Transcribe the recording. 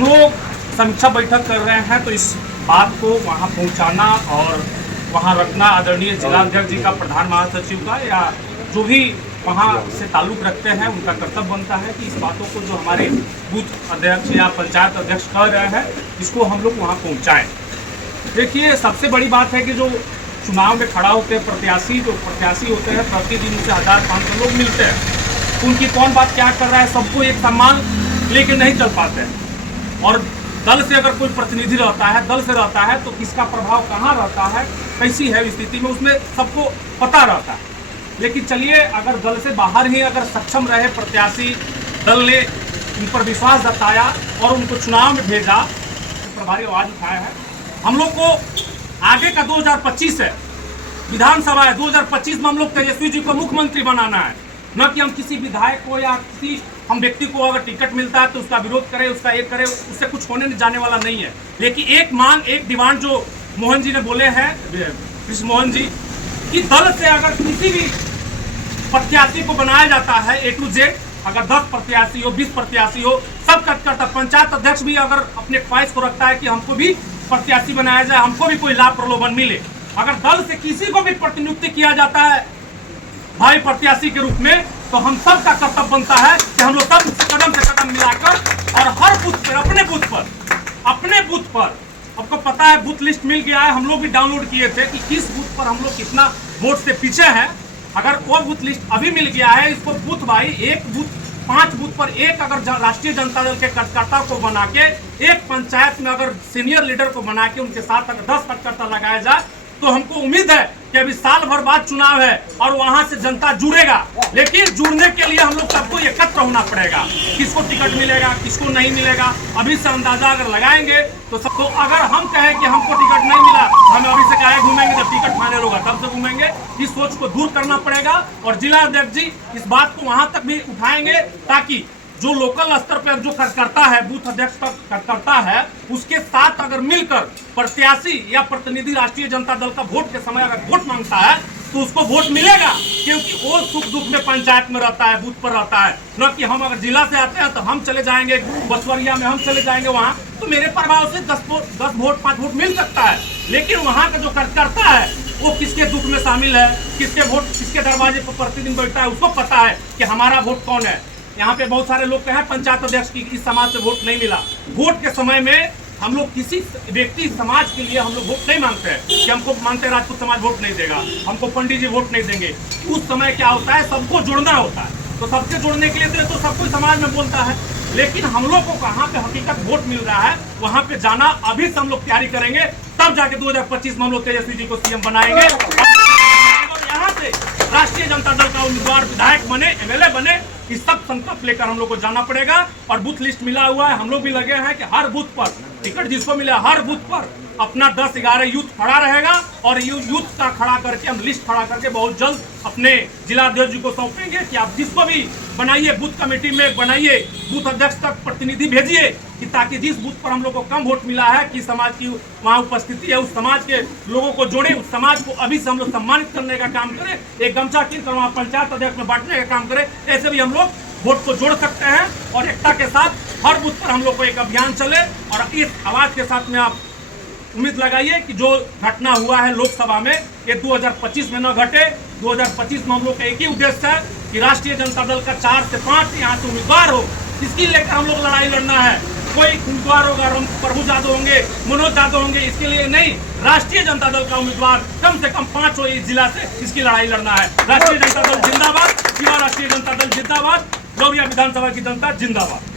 हम लोग समीक्षा बैठक कर रहे हैं, तो इस बात को वहाँ पहुँचाना और वहाँ रखना आदरणीय जिलाध्यक्ष जी का, प्रधान महासचिव का, या जो भी वहाँ से ताल्लुक़ रखते हैं उनका कर्तव्य बनता है कि इस बातों को जो हमारे बूथ अध्यक्ष या पंचायत अध्यक्ष कह रहे हैं इसको हम लोग वहाँ पहुँचाएँ। देखिए, सबसे बड़ी बात है कि जो चुनाव में खड़ा होते हैं प्रत्याशी होते हैं, प्रतिदिन से 1000-500 लोग मिलते हैं, उनकी कौन बात क्या कर रहा है सबको एक सम्मान लेके नहीं चल पाते हैं। और दल से अगर कोई प्रतिनिधि रहता है, दल से रहता है, तो किसका प्रभाव कहाँ रहता है, कैसी है स्थिति में, उसमें सबको पता रहता है। लेकिन चलिए, अगर दल से बाहर ही अगर सक्षम रहे प्रत्याशी, दल ने उन पर विश्वास जताया और उनको चुनाव में भेजा, प्रभारी आवाज़ उठाया है। हम लोग को आगे का 2025 है, विधानसभा है, 2025 में हम लोग तेजस्वी जी को मुख्यमंत्री बनाना है, न कि हम किसी विधायक को या किसी हम व्यक्ति को अगर टिकट मिलता है तो उसका विरोध करें, उसका एक करें, उससे कुछ होने जाने वाला नहीं है। लेकिन एक मांग, एक डिमांड जो मोहन जी ने बोले हैं, कृष्ण मोहन जी, कि दल से अगर किसी भी प्रत्याशी को बनाया जाता है A to Z, अगर 10 प्रत्याशी हो, 20 प्रत्याशी हो, सब करता, पंचायत अध्यक्ष भी अगर अपने ख्वाहिश को रखता है कि हमको भी प्रत्याशी बनाया जाए, हमको भी कोई लाभ प्रलोभन मिले, अगर दल से किसी को भी प्रतिनियुक्त किया जाता है भाई प्रत्याशी के रूप में, तो हम सब का कर्तव्य बनता है कि हम लोग सब कदम से कदम मिलाकर और हर बूथ पर, अपने बूथ पर आपको पता है बूथ लिस्ट मिल गया है, हम लोग भी डाउनलोड किए थे कि किस बूथ पर हम लोग कितना वोट से पीछे हैं। अगर वो बूथ लिस्ट अभी मिल गया है, इसको बूथ बाई एक बूथ, 5 बूथ पर एक अगर राष्ट्रीय जनता दल के कार्यकर्ता को बना के, एक पंचायत में अगर सीनियर लीडर को बना के उनके साथ अगर 10 कार्यकर्ता लगाया जाए, तो हमको उम्मीद है कि अभी साल भर बाद चुनाव है और वहां से जनता जुड़ेगा। लेकिन जुड़ने के लिए हम लोग सबको एकत्र होना पड़ेगा, किसको टिकट मिलेगा, किसको नहीं मिलेगा, अभी से अंदाजा अगर लगाएंगे तो सबको। अगर हम कहें कि हमको टिकट नहीं मिला, हम अभी से काहे घूमेंगे, जब टिकट फाइनल होगा तब से घूमेंगे। इस सोच को दूर करना पड़ेगा और जिला अध्यक्ष जी इस बात को वहां तक भी उठाएंगे, ताकि जो लोकल स्तर पर जो कार्यकर्ता है, बूथ अध्यक्ष का कार्यकर्ता है, उसके साथ अगर मिलकर प्रत्याशी या प्रतिनिधि राष्ट्रीय जनता दल का वोट के समय अगर वोट मांगता है तो उसको वोट मिलेगा, क्योंकि वो सुख दुख में पंचायत में रहता है, बूथ पर रहता है। न कि हम अगर जिला से आते हैं तो हम चले जाएंगे बसवरिया में, हम चले जाएंगे वहाँ, तो मेरे प्रभाव से 10 वोट 5 वोट मिल सकता है। लेकिन वहाँ का जो कार्यकर्ता है वो किसके दुख में शामिल है, किसके दरवाजे पर प्रतिदिन बैठता है, उसको पता है कि हमारा वोट कौन है। यहाँ पे बहुत सारे लोग कहें पंचायत अध्यक्ष की इस समाज से वोट नहीं मिला। वोट के समय में हम लोग किसी व्यक्ति समाज के लिए हम लोग वोट नहीं मांगते हैं कि हमको मानते राजपूत समाज वोट नहीं देगा, हमको पंडित जी वोट नहीं देंगे। उस समय क्या होता है, सबको जुड़ना होता है, तो सबसे जुड़ने के लिए तो सब कोई समाज में बोलता है। लेकिन हम लोग को कहाँ पे हकीकत वोट मिल रहा है, वहाँ पे जाना अभी से हम लोग तैयारी करेंगे, तब जाके 2025 में हम लोग तेजस्वी जी को सीएम बनाएंगे। यहाँ से राष्ट्रीय जनता दल का उम्मीदवार विधायक बने, MLA बने, इस सब संकल्प लेकर हम लोग को जाना पड़ेगा। और बूथ लिस्ट मिला हुआ है, हम लोग भी लगे हैं कि हर बूथ पर टिकट जिसको मिला, हर बूथ पर अपना 10-11 यूथ खड़ा रहेगा और यूथ का खड़ा करके हम लिस्ट खड़ा करके बहुत जल्द अपने जिला अध्यक्ष जी को सौंपेंगे कि आप जिसको भी बनाइए, बूथ कमेटी में बनाइए, बूथ अध्यक्ष तक प्रतिनिधि भेजिए, कि ताकि जिस बूथ पर हम लोग को कम वोट मिला है, कि समाज की वहाँ उपस्थिति है, उस समाज के लोगों को जोड़े, उस समाज को अभी से हम लोग सम्मानित करने का काम करें, एक गमछा कीन कर वहाँ पंचायत अध्यक्ष में बांटने का काम करें। ऐसे भी हम लोग वोट को जोड़ सकते हैं और एकता के साथ हर बूथ पर हम लोग को एक अभियान चले। और इस आवाज के साथ में आप उम्मीद लगाइए कि जो घटना हुआ है लोकसभा में, ये 2025 में न घटे। 2025 में हम लोग का एक ही उद्देश्य है कि राष्ट्रीय जनता दल का 4 से 5 यहाँ से उम्मीदवार हो, इसकी लेकर हम लोग लड़ाई लड़ना है। कोई उम्मीदवार होगा, प्रभु यादव होंगे, मनोज यादव होंगे, इसके लिए नहीं, राष्ट्रीय जनता दल का उम्मीदवार कम से कम 5 हो इस जिला से, इसकी लड़ाई लड़ना है। राष्ट्रीय जनता दल जिंदाबाद, युवा राष्ट्रीय जनता दल जिंदाबाद, लौरिया विधानसभा की जनता जिंदाबाद।